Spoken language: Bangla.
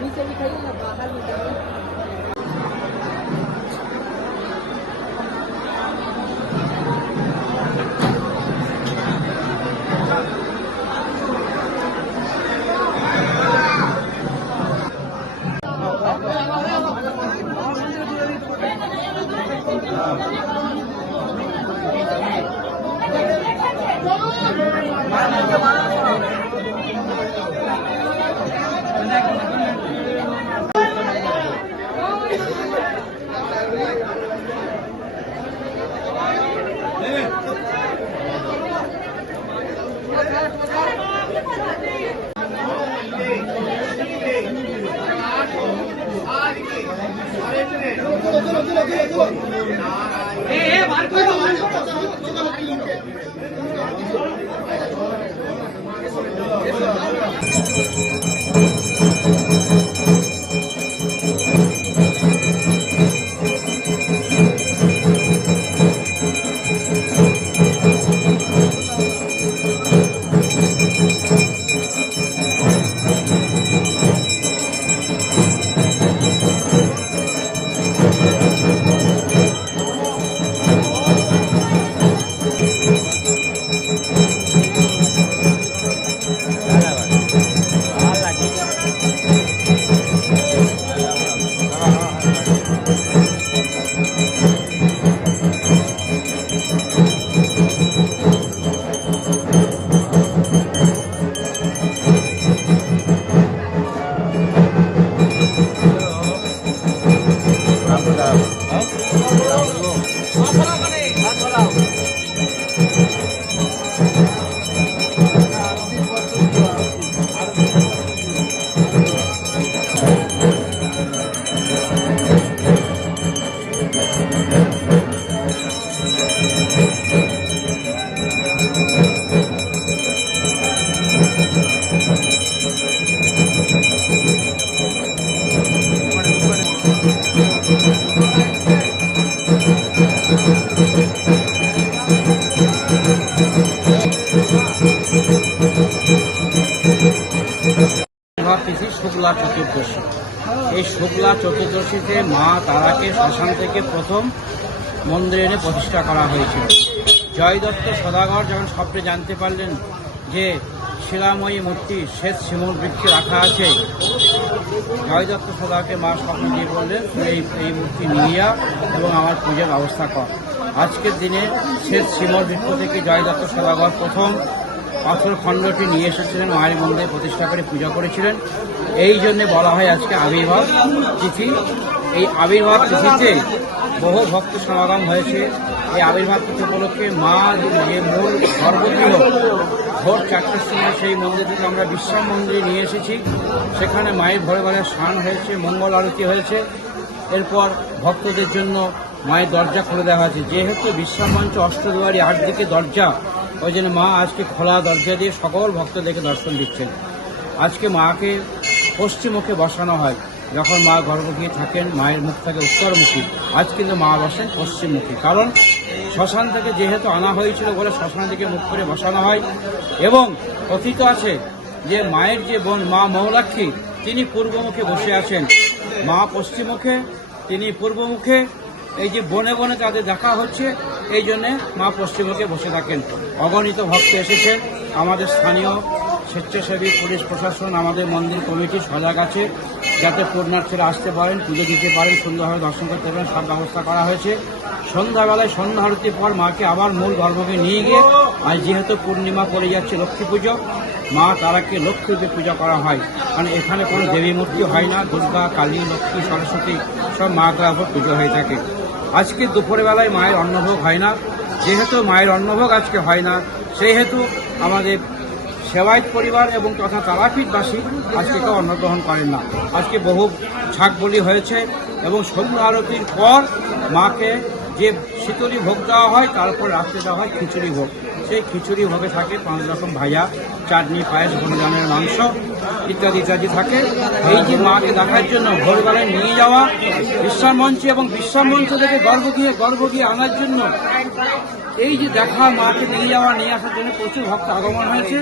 नीचे भी खाइए ना, बाहर भी खाइए। শুক্লা চতুর্দশী। এই শুক্লা চতুর্দশীতে মা তারাকে শ্মশান থেকে প্রথম মন্দিরে এনে প্রতিষ্ঠা করা হয়েছিল। জয় দত্ত সদাগর যখন স্বপ্নে জানতে পারলেন যে শিলাময়ী মূর্তি শ্বেত শিমুল বৃক্ষে রাখা আছে, জয় দত্ত সদাগরকে মা স্বপ্ন দিয়ে বললেন এই মূর্তি নিয়ে এবং আমার পূজার ব্যবস্থা কর। আজকের দিনে শ্বেত শিমুল বৃক্ষ থেকে জয় দত্ত সদাগর প্রথম পাথর খণ্ডটি নিয়ে এসেছিলেন, মায়ের মন্দিরে প্রতিষ্ঠা করে পূজা করেছিলেন। এই জন্যে বলা হয় আজকে আবির্ভাব তিথি। এই আবির্ভাব তিথিতে বহু ভক্ত সমাগম হয়েছে। এই আবির্ভাব তিথি উপলক্ষে মা যে মূল সর্বগৃহ ভোর 4টার সময় সেই মন্দির থেকে আমরা বিশ্রাম মন্দিরে নিয়ে এসেছি। সেখানে মায়ের ঘরে ঘরে স্নান হয়েছে, মঙ্গল আরতি হয়েছে। এরপর ভক্তদের জন্য মায়ের দরজা খুলে দেওয়া হয়েছে। যেহেতু বিশ্রাম মঞ্চ অষ্টদুয়ারি 8 দিকে দরজা, ওই জন্য মা আজকে খোলা দরজা দিয়ে সকল ভক্তদেরকে দর্শন দিচ্ছেন। আজকে মাকে পশ্চিমমুখে বসানো হয়। যখন মা গর্ভগৃহে থাকেন মায়ের মুখ থাকে উত্তরমুখী, আজ কিন্তু মা বসেন পশ্চিমমুখী। কারণ শ্মশান থেকে যেহেতু আনা হয়েছিল বলে শ্মশানের দিকে মুখ করে বসানো হয়। এবং কথিত আছে যে মায়ের যে বোন মা মৌলাক্ষী তিনি পূর্বমুখে বসে আছেন, মা পশ্চিমমুখে, তিনি পূর্বমুখে। এই যে বনে বনে তাদের দেখা হচ্ছে, এই জন্যে মা পশ্চিমমুখে বসে থাকেন। অগণিত ভক্ত এসেছে। আমাদের স্থানীয় স্বেচ্ছাসেবী পুলিশ প্রশাসন, আমাদের মন্দির কমিটি সজাগ আছে যাতে পুণ্যার্থীরা আসতে পারেন, পুজো দিতে পারেন, সুন্দরভাবে দর্শন করতে পারেন, সব ব্যবস্থা করা হয়েছে। সন্ধ্যাবেলায় সন্ধ্যা আরতির পর মাকে আবার মূল গর্ভগৃহে নিয়ে গিয়ে, আজ যেহেতু পূর্ণিমা পড়ে যাচ্ছে লক্ষ্মী পুজো, মা তারাকে লক্ষ্মীতে পূজা করা হয়। মানে এখানে কোনো দেবী মূর্তি হয় না, দুর্গা, কালী, লক্ষ্মী, সরস্বতী সব মা তারার উপর পুজো হয়ে থাকে। আজকে দুপুরবেলায় মায়ের অন্নভোগ হয় না। যেহেতু মায়ের অন্নভোগ আজকে হয় না, সেহেতু আমাদের সেবায়ত পরিবার এবং তথা তারাপীঠবাসী আজকে কেউ অন্ন গ্রহণ করেন না। আজকে বহু ছাগ বলি হয়েছে এবং সন্ধ্যা আরতির পর মাকে যে শীতলী ভোগ দেওয়া হয়, তারপর রাত্রে দেওয়া হয় খিচুড়ি ভোগ। সেই খিচুড়ি ভোগে থাকে 5 রকম ভাজা, চাটনি, পায়েস, বনজানের মাংস ইত্যাদি ইত্যাদি থাকে। এই যে মাকে দেখার জন্য ভোরবেলায় নিয়ে যাওয়া বিশ্রাম মঞ্চে এবং বিশ্রাম মঞ্চ থেকে গর্ভ গিয়ে আনার জন্য এই যে দেখা মাকে নিয়ে আসার জন্য প্রচুর ভক্ত আগমন হয়েছে।